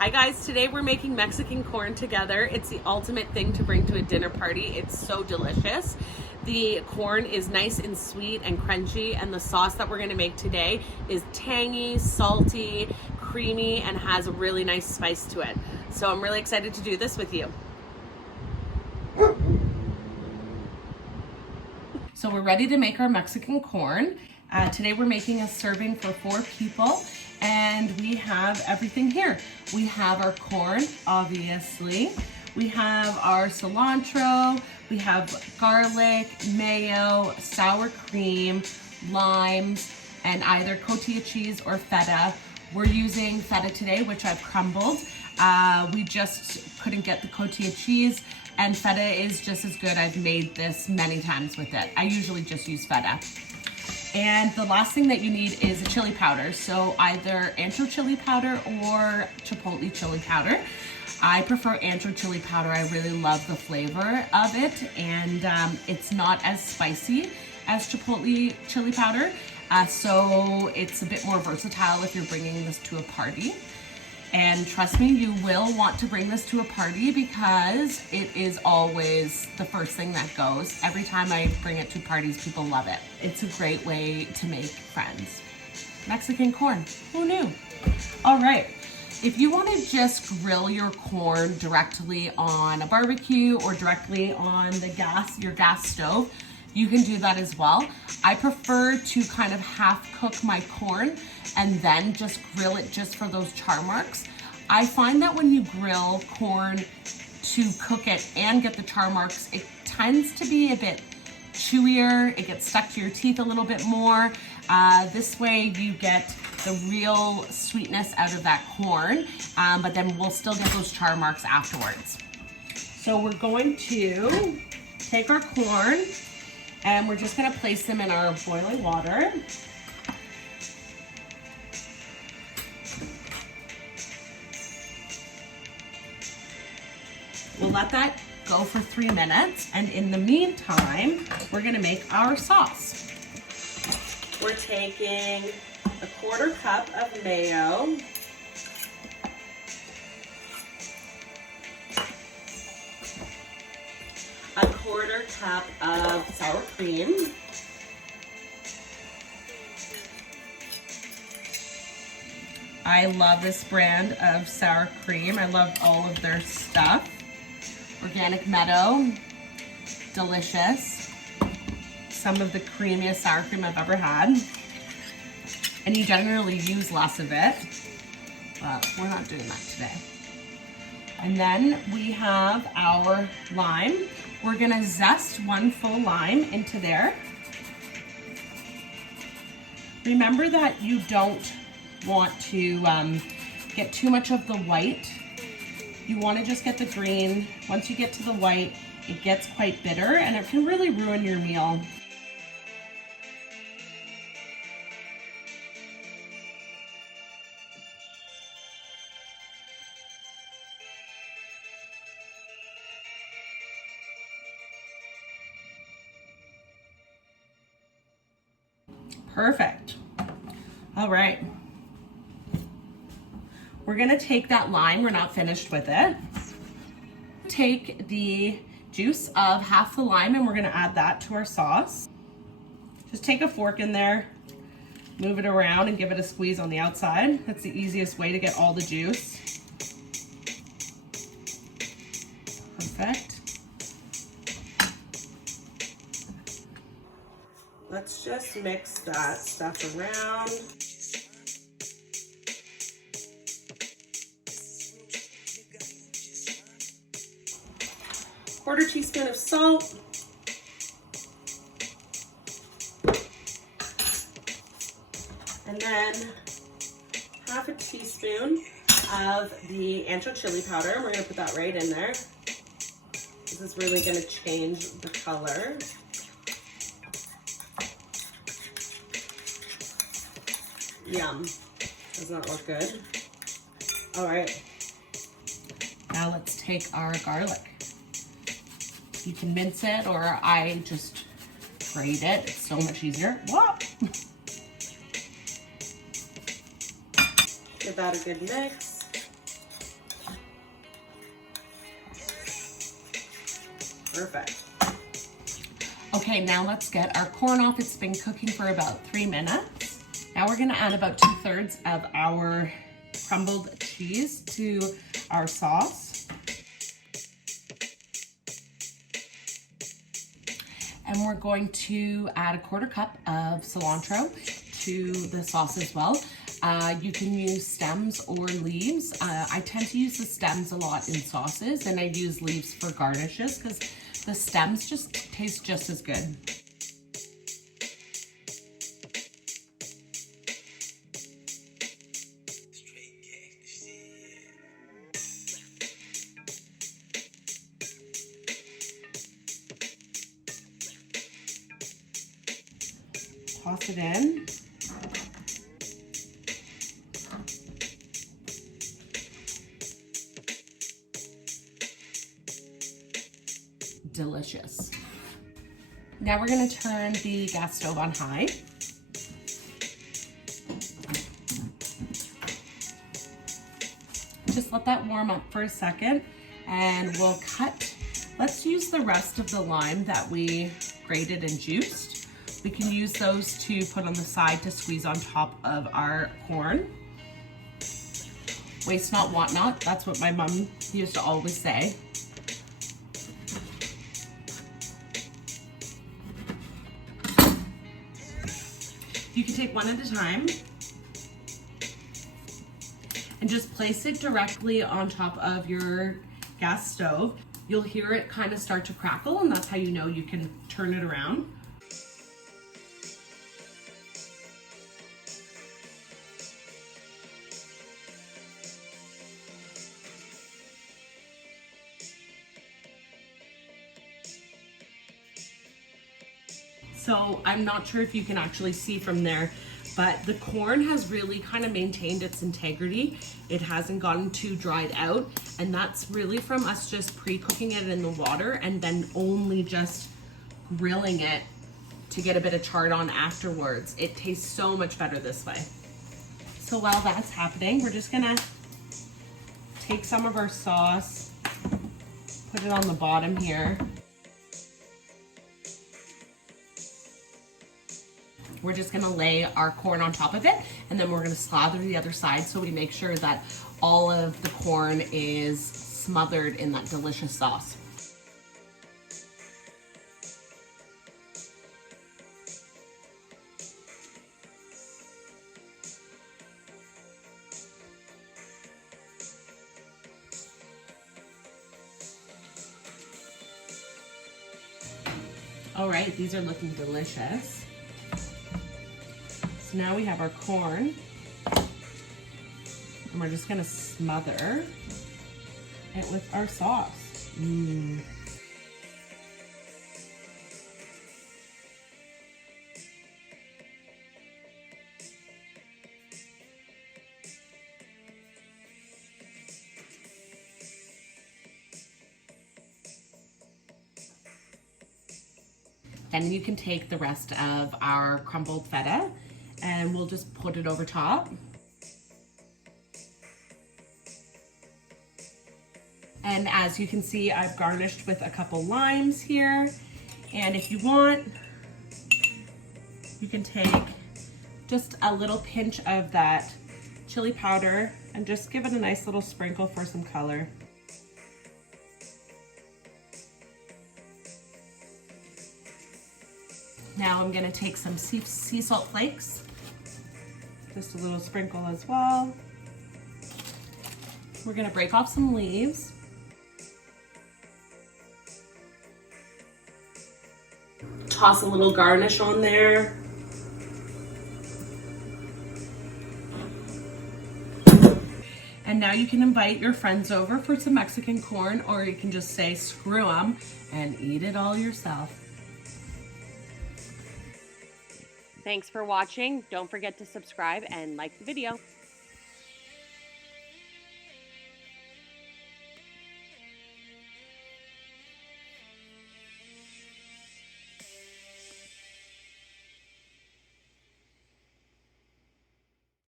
Hi guys, today we're making Mexican corn together. It's the ultimate thing to bring to a dinner party. It's so delicious. The corn is nice and sweet and crunchy, and the sauce that we're gonna make today is tangy, salty, creamy, and has a really nice spice to it. So I'm really excited to do this with you. So we're ready to make our Mexican corn. Today we're making a serving for 4 people, and we have everything here. We have our corn, obviously. We have our cilantro, we have garlic, mayo, sour cream, limes, and either cotija cheese or feta. We're using feta today, which I've crumbled. We just couldn't get the cotija cheese, and feta is just as good. I've made this many times with it. I usually just use feta. And the last thing that you need is a chili powder. So either ancho chili powder or chipotle chili powder. I prefer ancho chili powder. I really love the flavor of it, and it's not as spicy as chipotle chili powder. So it's a bit more versatile if you're bringing this to a party. And trust me, you will want to bring this to a party because it is always the first thing that goes. Every time I bring it to parties, people love it. It's a great way to make friends. Mexican corn, who knew? All right, if you want to just grill your corn directly on a barbecue or directly on the your gas stove, you can do that as well. I prefer to kind of half cook my corn and then just grill it just for those char marks. I find that when you grill corn to cook it and get the char marks, it tends to be a bit chewier. It gets stuck to your teeth a little bit more. This way you get the real sweetness out of that corn, but then we'll still get those char marks afterwards. So we're going to take our corn and we're just gonna place them in our boiling water. We'll let that go for 3 minutes, and in the meantime, we're gonna make our sauce. We're taking a 1/4 cup of mayo, a 1/4 cup of sour cream, I love this brand of sour cream. I love all of their stuff. Organic Meadow, delicious. Some of the creamiest sour cream I've ever had. And you generally use less of it, but we're not doing that today. And then we have our lime. We're gonna zest 1 full lime into there. Remember that you don't want to get too much of the white. You want to just get the green. Once you get to the white, it gets quite bitter and it can really ruin your meal. Perfect. All right. We're gonna take that lime, we're not finished with it. Take the juice of half the lime and we're gonna add that to our sauce. Just take a fork in there, move it around and give it a squeeze on the outside. That's the easiest way to get all the juice. Perfect. Let's just mix that stuff around. Quarter teaspoon of salt. And then half a teaspoon of the ancho chili powder. We're gonna put that right in there. This is really gonna change the color. Yum, does not look good. All right, now let's take our garlic. You can mince it, or I just grate it. It's so much easier. What? Give that a good mix. Perfect. Okay, now let's get our corn off. It's been cooking for about 3 minutes. Now we're gonna add about 2/3 of our crumbled cheese to our sauce. And we're going to add a 1/4 cup of cilantro to the sauce as well. You can use stems or leaves. I tend to use the stems a lot in sauces, and I use leaves for garnishes because the stems just taste just as good. Toss it in. Delicious. Now we're going to turn the gas stove on high. Just let that warm up for a second, and we'll cut. Let's use the rest of the lime that we grated and juiced. We can use those to put on the side to squeeze on top of our corn. Waste not, want not. That's what my mom used to always say. You can take one at a time and just place it directly on top of your gas stove. You'll hear it kind of start to crackle, and that's how you know you can turn it around. So I'm not sure if you can actually see from there, but the corn has really kind of maintained its integrity. It hasn't gotten too dried out, and that's really from us just pre-cooking it in the water and then only just grilling it to get a bit of char on afterwards. It tastes so much better this way. So while that's happening, we're just gonna take some of our sauce, put it on the bottom here. We're just gonna lay our corn on top of it, and then we're gonna slather the other side so we make sure that all of the corn is smothered in that delicious sauce. All right, these are looking delicious. So now we have our corn, and we're just gonna smother it with our sauce. Then you can take the rest of our crumbled feta and we'll just put it over top. And as you can see, I've garnished with a couple limes here. And if you want, you can take just a little pinch of that chili powder and just give it a nice little sprinkle for some color. Now I'm gonna take some sea salt flakes, just a little sprinkle as well. We're gonna break off some leaves. Toss a little garnish on there. And now you can invite your friends over for some Mexican corn, or you can just say screw them and eat it all yourself. Thanks for watching. Don't forget to subscribe and like the video.